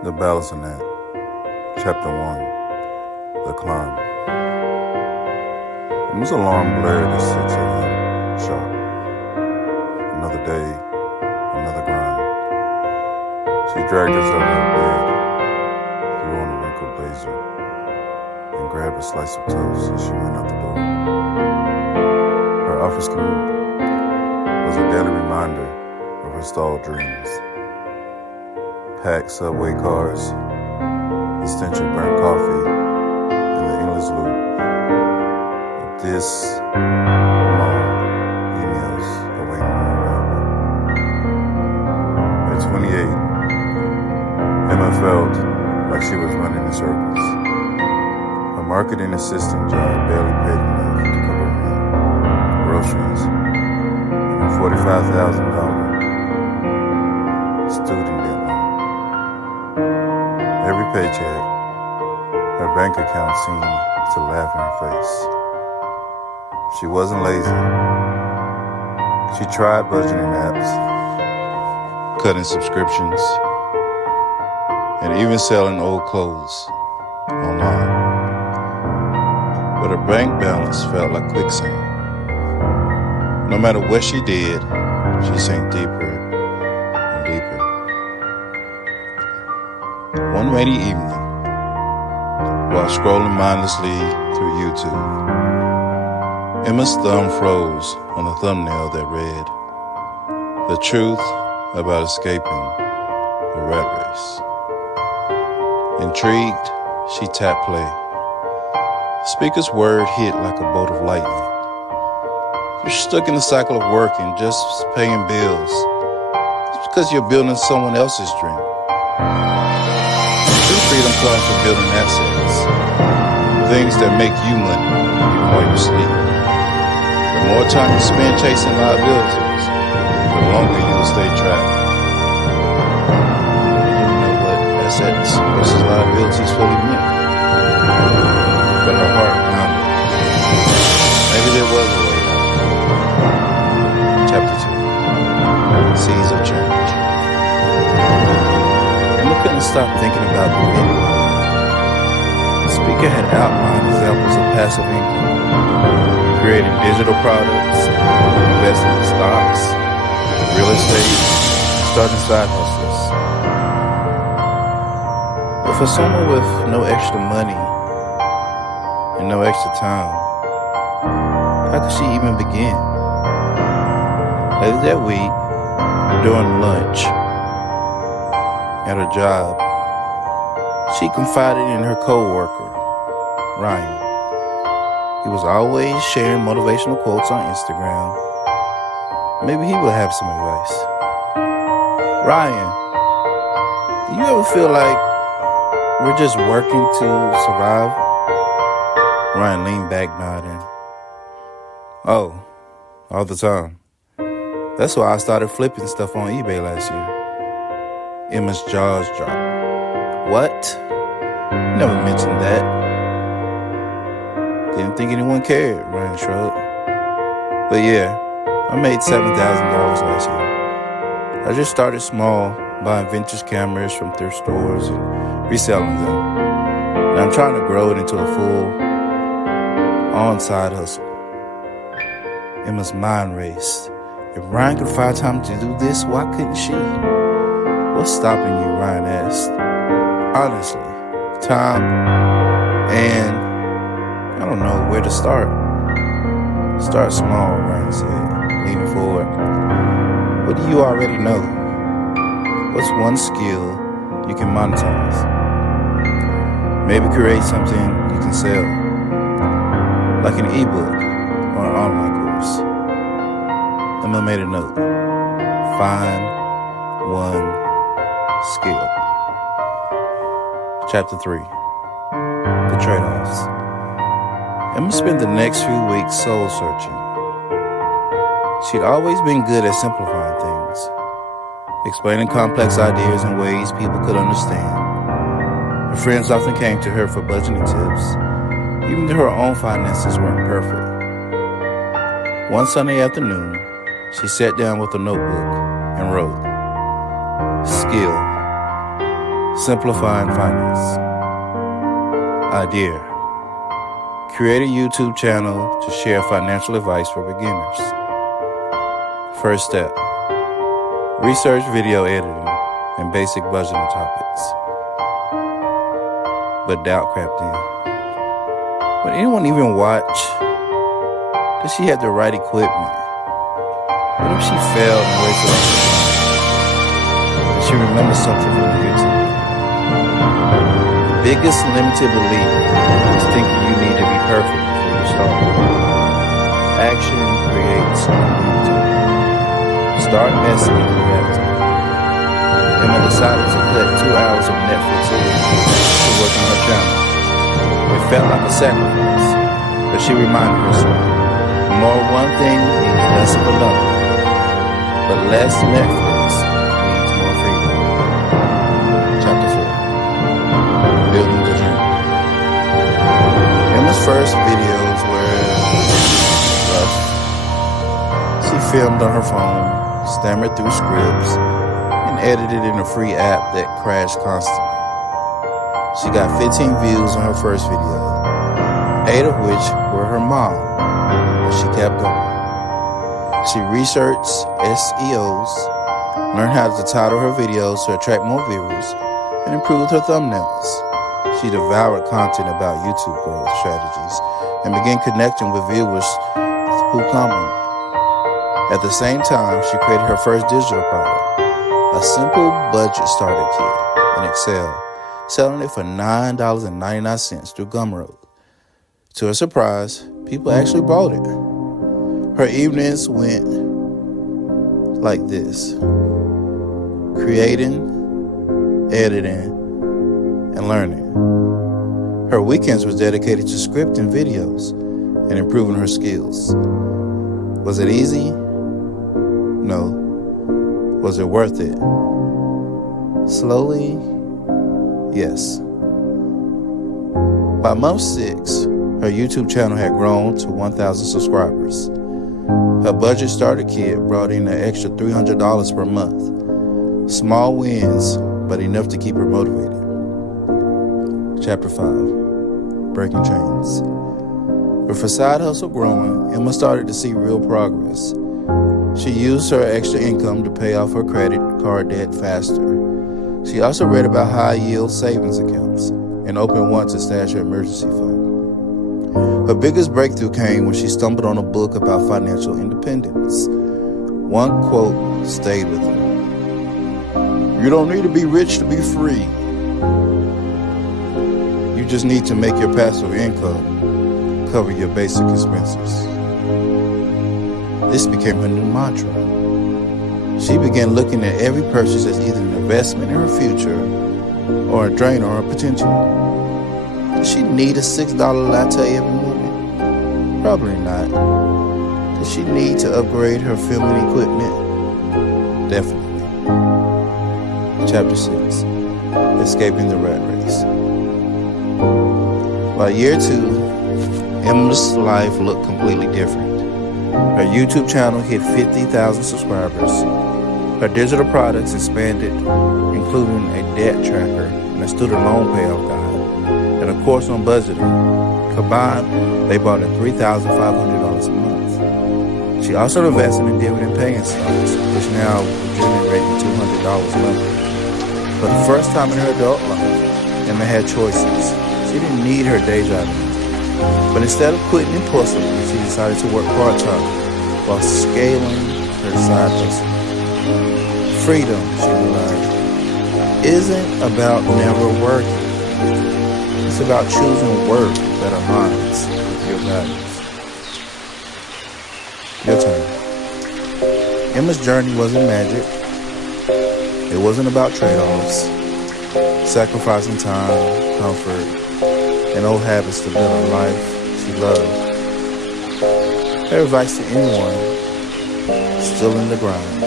The Balancing Act, Chapter 1, The Climb. It was alarm blared at 6 a.m. sharp. Another day, another grind. She dragged herself out of bed, threw on a wrinkled blazer, and grabbed a slice of toast as she ran out the door. Her office commute was a daily reminder of her stalled dreams. Packed subway cars, the stench of burnt coffee, and the endless loop of this long emails awaiting her arrival. At 28, Emma felt like she was running in circles. Her marketing assistant job barely paid enough to cover rent, groceries, and a $45,000 student debt loan. Every paycheck, her bank account seemed to laugh in her face. She wasn't lazy. She tried budgeting apps, cutting subscriptions, and even selling old clothes online. But her bank balance felt like quicksand. No matter what she did, she sank deeper and deeper. One rainy evening, while scrolling mindlessly through YouTube, Emma's thumb froze on a thumbnail that read, "The truth about escaping the rat race." Intrigued, she tapped play. The speaker's word hit like a bolt of lightning. You're stuck in the cycle of working, just paying bills. It's because you're building someone else's dream. True freedom comes from building assets, things that make you money even while you sleep. The more time you spend chasing liabilities, the longer you will stay trapped. You know what assets versus liabilities fully meant. But her heart pounded. Maybe there was a way out. Chapter 2, Seeds of Change. Emma couldn't stop thinking about the video. The speaker had outlined examples of passive income, creating digital products, investing in stocks, real estate, starting side hustles. But for someone with no extra money and no extra time, how could she even begin? Later that week, during lunch at her job, she confided in her coworker, Ryan. He was always sharing motivational quotes on Instagram. Maybe he would have some advice. "Ryan, do you ever feel like we're just working to survive?" Ryan leaned back, nodding. "Oh, all the time. That's why I started flipping stuff on eBay last year." Emma's jaws dropped. "What? Never mentioned that." "Didn't think anyone cared," Ryan shrugged. "But yeah, I made $7,000 last year. I just started small, buying vintage cameras from thrift stores and reselling them. And I'm trying to grow it into a full on-side hustle." Emma's mind raced. If Ryan could find time to do this, why couldn't she? "What's stopping you?" Ryan asked. "Honestly, time and I don't know where to start." "Start small," Ryan said, leaning forward. "What do you already know? What's one skill you can monetize? Maybe create something you can sell, like an ebook or an online course." Emma made a note. Find one skill. Chapter 3, The Trade-Offs. Emma spent the next few weeks soul-searching. She'd always been good at simplifying things, explaining complex ideas in ways people could understand. Her friends often came to her for budgeting tips, even though her own finances weren't perfect. One Sunday afternoon, she sat down with a notebook and wrote, "Skill, Simplifying finance. Idea. Create a YouTube channel to share financial advice for beginners. First step. Research video editing and basic budgeting topics. But doubt crept in. Would anyone even watch? Does she have the right equipment? What if she failed and wasted all her time? Did she remember something from the YouTube? The biggest limited belief is thinking you need to be perfect before you start. Action creates momentum. Start messy if you have to. Emma decided to cut 2 hours of Netflix a week to work on her channel. It felt like a sacrifice, but she reminded herself, more of one thing means less of another, but less Netflix means more freedom. Chapter 4. Building the dream. Emma's first videos were rough. She filmed on her phone, stammered through scripts, and edited in a free app that crashed constantly. She got 15 views on her first video, 8 of which were her mom, but she kept going. She researched SEOs, learned how to title her videos to attract more viewers, and improved her thumbnails. She devoured content about YouTube growth strategies and began connecting with viewers who commented. At the same time, she created her first digital product, a simple budget starter kit in Excel, selling it for $9.99 through Gumroad. To her surprise, people actually bought it. Her evenings went like this: creating, editing, and learning. Her weekends was dedicated to scripting videos and improving her skills. Was it easy? No. Was it worth it? Slowly, yes. By month 6, her YouTube channel had grown to 1,000 subscribers. Her budget starter kit brought in an extra $300 per month. Small wins, but enough to keep her motivated. Chapter 5. Breaking Chains. With her side hustle growing, Emma started to see real progress. She used her extra income to pay off her credit card debt faster. She also read about high-yield savings accounts and opened one to stash her emergency fund. Her biggest breakthrough came when she stumbled on a book about financial independence. One quote stayed with her. "You don't need to be rich to be free. You just need to make your passive income cover your basic expenses." This became her new mantra. She began looking at every purchase as either an investment in her future or a drain on her potential. Does she need a $6 latte every morning? Probably not. Does she need to upgrade her filming equipment? Definitely. Chapter 6. Escaping the rat race. By year 2, Emma's life looked completely different. Her YouTube channel hit 50,000 subscribers. Her digital products expanded, including a debt tracker and a student loan payoff guide, and a course on budgeting. Combined, they brought in $3,500 a month. She also invested in dividend-paying stocks, which now generate $200 monthly. For the first time in her adult life, Emma had choices. She didn't need her day job anymore. But instead of quitting impulsively, she decided to work part-time while scaling her side hustle. Freedom, she realized, isn't about never working. It's about choosing work that aligns with your values. Your turn. Emma's journey wasn't magic. It wasn't about trade-offs, sacrificing time, comfort, and old habits to build a life she loved. Her advice to anyone still in the grind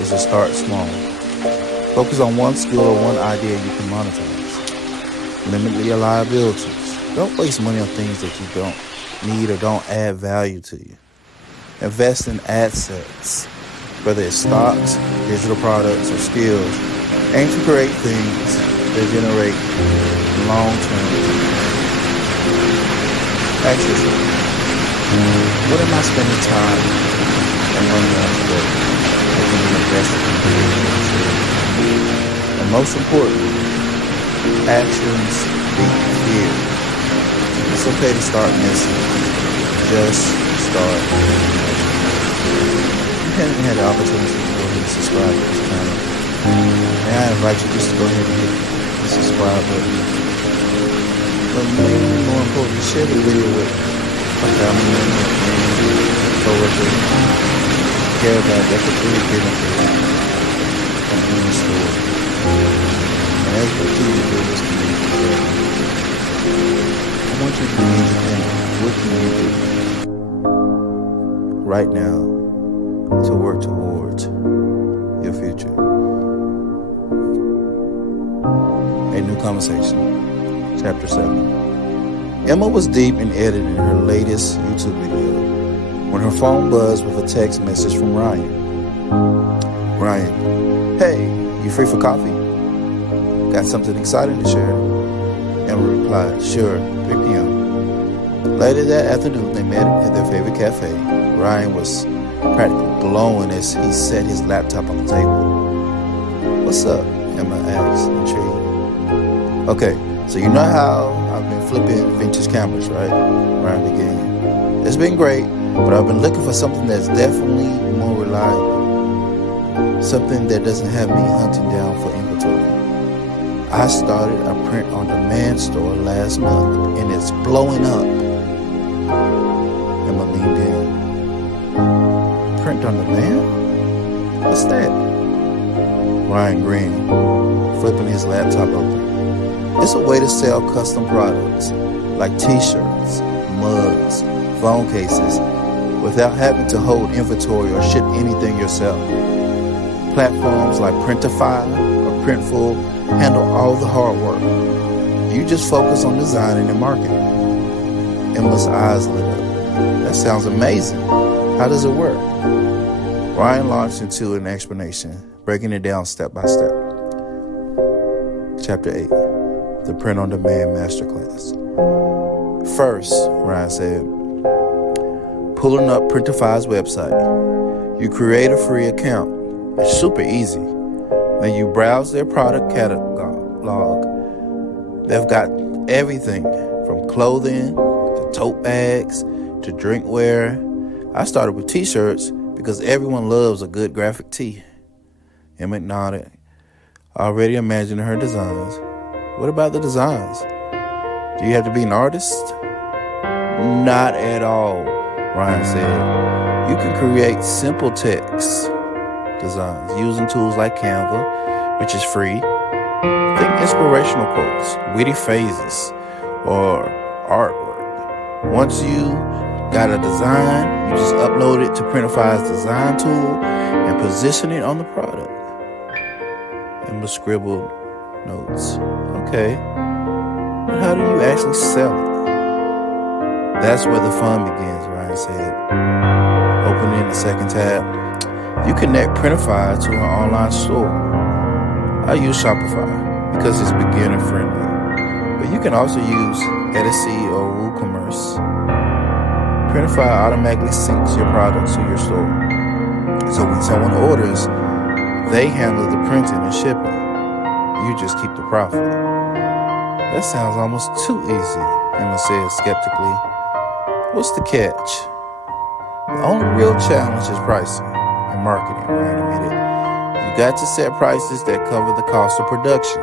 is to start small. Focus on one skill or one idea you can monetize. Limit your liabilities. Don't waste money on things that you don't need or don't add value to you. Invest in assets, whether it's stocks, digital products, or skills Aim to create things that generate long-term. Ask yourself, what am I spending time and money on today that can be invested in the future? And most important, actions beat fear. It's okay to start messy. Just start. If you haven't had the opportunity to go ahead and subscribe to this channel, and I invite you just to go ahead and hit the subscribe button. But maybe more importantly, share the video with a family member, coworker, care about that could really benefit from doing story. And as we continue to build this community together, I want you to begin to think, what can you do right now to work towards your future? A New Conversation, Chapter 7. Emma was deep in editing her latest YouTube video when her phone buzzed with a text message from Ryan. Ryan, hey, you free for coffee? Got something exciting to share? Emma replied, sure, 3 p.m. Later that afternoon, they met at their favorite cafe. Ryan was practically glowing as he set his laptop on the table. What's up? Emma asked, intrigued. Okay, so you know how I've been flipping vintage cameras, right? Ryan began. It's been great, but I've been looking for something that's definitely more reliable. Something that doesn't have me hunting down for inventory. I started a print-on-demand store last month, and it's blowing up. Emma leaned in. Print-on-demand? What's that? Ryan grinned, flipping his laptop open. It's a way to sell custom products like t-shirts, mugs, phone cases without having to hold inventory or ship anything yourself. Platforms like Printify or Printful handle all the hard work. You just focus on designing and marketing. Emma's eyes lit up. That sounds amazing. How does it work? Ryan launched into an explanation, breaking it down step by step. Chapter 8. The Print-on-Demand Masterclass. First, Ryan said, pulling up Printify's website. You create a free account. It's super easy. Then you browse their product catalog. They've got everything from clothing to tote bags to drinkware. I started with t-shirts because everyone loves a good graphic tee. Emma nodded, already imagining her designs. What about the designs? Do you have to be an artist? Not at all, Ryan said. You can create simple text designs using tools like Canva, which is free. Think inspirational quotes, witty phrases, or artwork. Once you got a design, you just upload it to Printify's design tool and position it on the product. Emma scribbled notes. Okay, but how do you actually sell it? That's where the fun begins, Ryan said. Opening the second tab, you connect Printify to an online store. I use Shopify because it's beginner friendly, but you can also use Odyssey or WooCommerce. Printify automatically syncs your products to your store. So when someone orders, they handle the printing and shipping. You just keep the profit. That sounds almost too easy, Emma said skeptically. What's the catch? The only real challenge is pricing and marketing, Ryan admitted. You got to set prices that cover the cost of production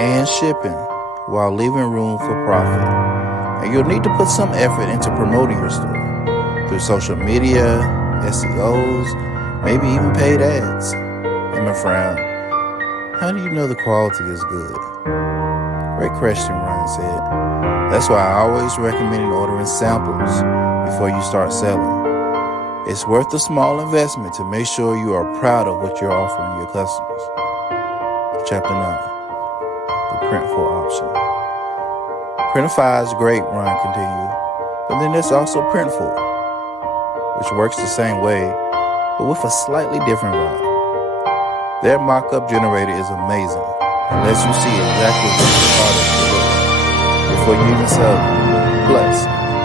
and shipping while leaving room for profit. And you'll need to put some effort into promoting your store through social media, SEOs, maybe even paid ads. Emma frowned. How do you know the quality is good? Great question, Ryan said. That's why I always recommend ordering samples before you start selling. It's worth the small investment to make sure you are proud of what you're offering your customers. Chapter 9. The Printful Option. Printify is great, Ryan continued, but then there's also Printful, which works the same way, but with a slightly different vibe. Their mock-up generator is amazing. It lets you see exactly what the product will look like before you even sell it. Plus,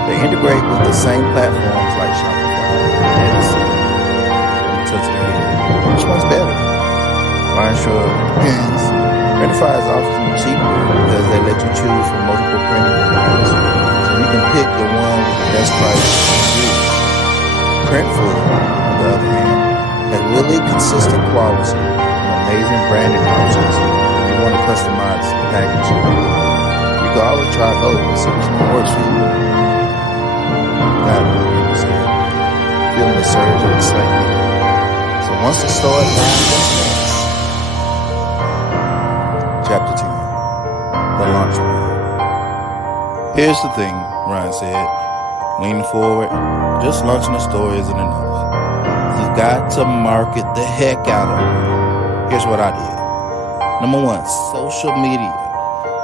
they integrate with the same platforms like Shopify and Odyssey. Which one's better? Ryan Shrugged. Depends. Printify is often cheaper because they let you choose from multiple printing providers, so you can pick the one with the best price you use. Printful, on the other hand, has really consistent quality and amazing branding options if you want to customize the packaging. You can always try both and see which one works for you. Got it, people say. Feeling the surge of excitement. So once the store is live, what's next? Chapter 10. The Launch Plan. Here's the thing, Ryan said, leaning forward. Just launching a store isn't enough. You've got to market the heck out of it. Here's what I did. Number 1, social media.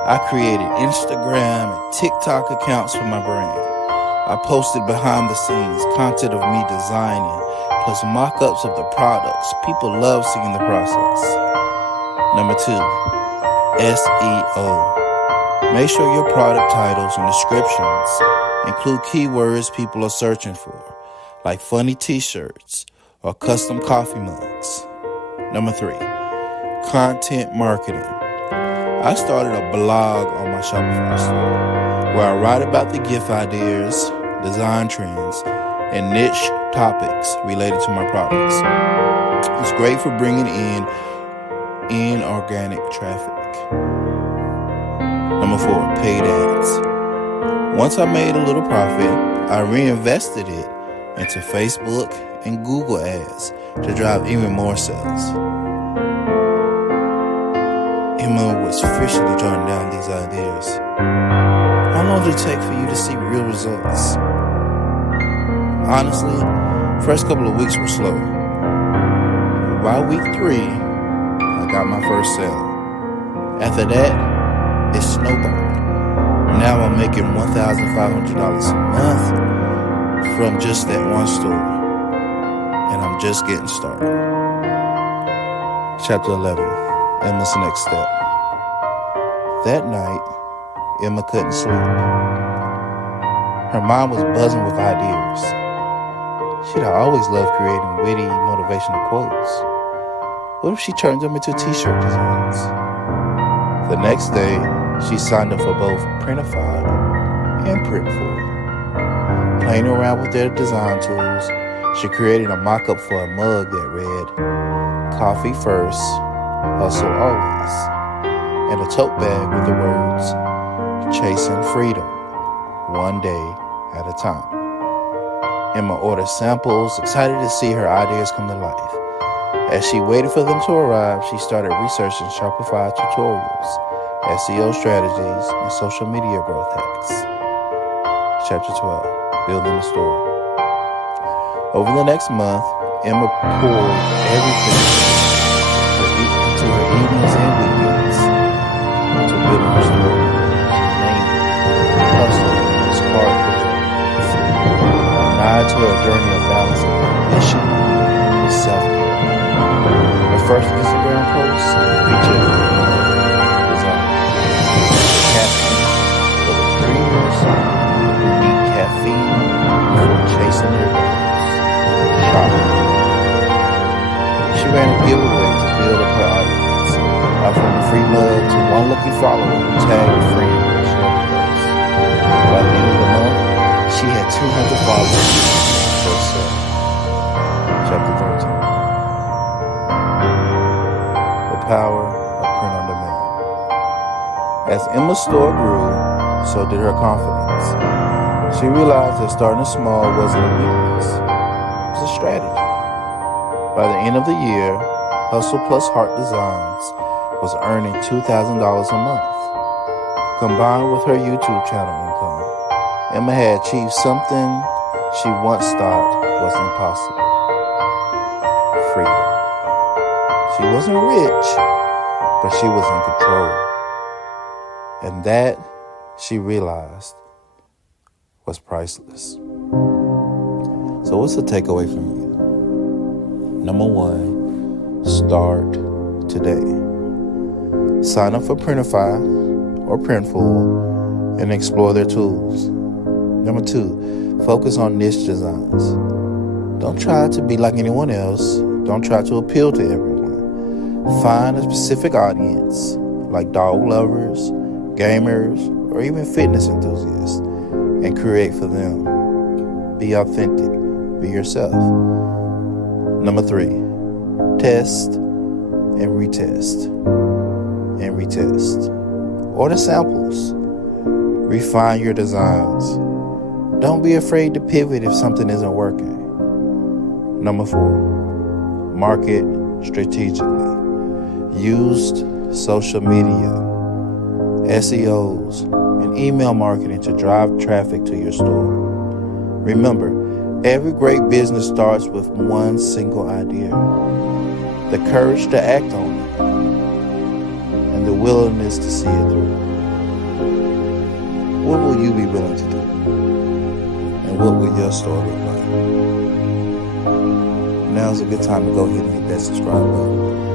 I created Instagram and TikTok accounts for my brand. I posted behind the scenes content of me designing, plus mock-ups of the products. People love seeing the process. Number 2, SEO. Make sure your product titles and descriptions include keywords people are searching for, like funny t-shirts or custom coffee mugs. Number 3, content marketing. I started a blog on my Shopify store where I write about the gift ideas, design trends, and niche topics related to my products. It's great for bringing in inorganic traffic. Number 4, paid ads. Once I made a little profit, I reinvested it into Facebook and Google ads to drive even more sales. Emma was officially jotting down these ideas. How long did it take for you to see real results? Honestly, first couple of weeks were slow. By week 3, I got my first sale. After that, it snowballed. Now I'm making $1,500 a month from just that one store. And I'm just getting started. Chapter 11. Emma's next step. That night, Emma couldn't sleep. Her mind was buzzing with ideas. She'd always loved creating witty, motivational quotes. What if she turned them into t-shirt designs? The next day, she signed up for both Printify and Printful. Playing around with their design tools, she created a mock-up for a mug that read, "Coffee first, hustle always," and a tote bag with the words, "Chasing freedom, one day at a time." Emma ordered samples, excited to see her ideas come to life. As she waited for them to arrive, she started researching Shopify tutorials, SEO strategies, and social media growth hacks. Chapter 12. Building a store. Over the next month, Emma poured everything into her evenings and weekends into building her store. She named it Hustle, Spark Results, a nod to her journey of balancing ambition with self-care. Her first Instagram post featured design. Caffeine for the dreamers who need caffeine before chasing their goals. Shopping. She ran a giveaway to build up her audience, offering a free mug to one lucky follower who tagged a friend and shared the post. By the end of the month, she had 200 followers for sale. Chapter 13. The power of print on demand. As Emma's store grew, so did her confidence. She realized that starting small wasn't a weakness, it was a strategy. By the end of the year, Hustle Plus Heart Designs was earning $2,000 a month. Combined with her YouTube channel income, Emma had achieved something she once thought was impossible. Freedom. She wasn't rich, but she was in control. And that, she realized, was priceless. So what's the takeaway from you? Number 1, start today. Sign up for Printify or Printful and explore their tools. Number 2, focus on niche designs. Don't try to be like anyone else. Don't try to appeal to everyone. Find a specific audience, like dog lovers, gamers, or even fitness enthusiasts, and create for them. Be authentic. Be yourself. Number 3, test and retest. And retest. Order samples. Refine your designs. Don't be afraid to pivot if something isn't working. Number 4, market strategically. Use social media, SEOs, and email marketing to drive traffic to your store. Remember, every great business starts with one single idea, the courage to act on it, and the willingness to see it through. What will you be willing to do? And what will your store look like? Now's a good time to go ahead and hit that subscribe button.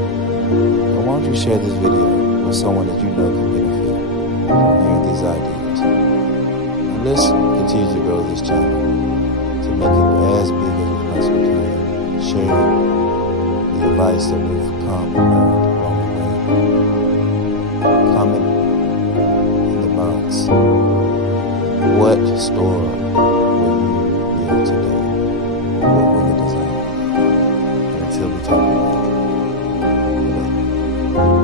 And why don't you share this video with someone that you know can benefit from hearing these ideas. And let's continue to grow this channel to make it as big as we possibly can, sharing the advice that we've come and learned along the way. Comment in the box. What store will you build today?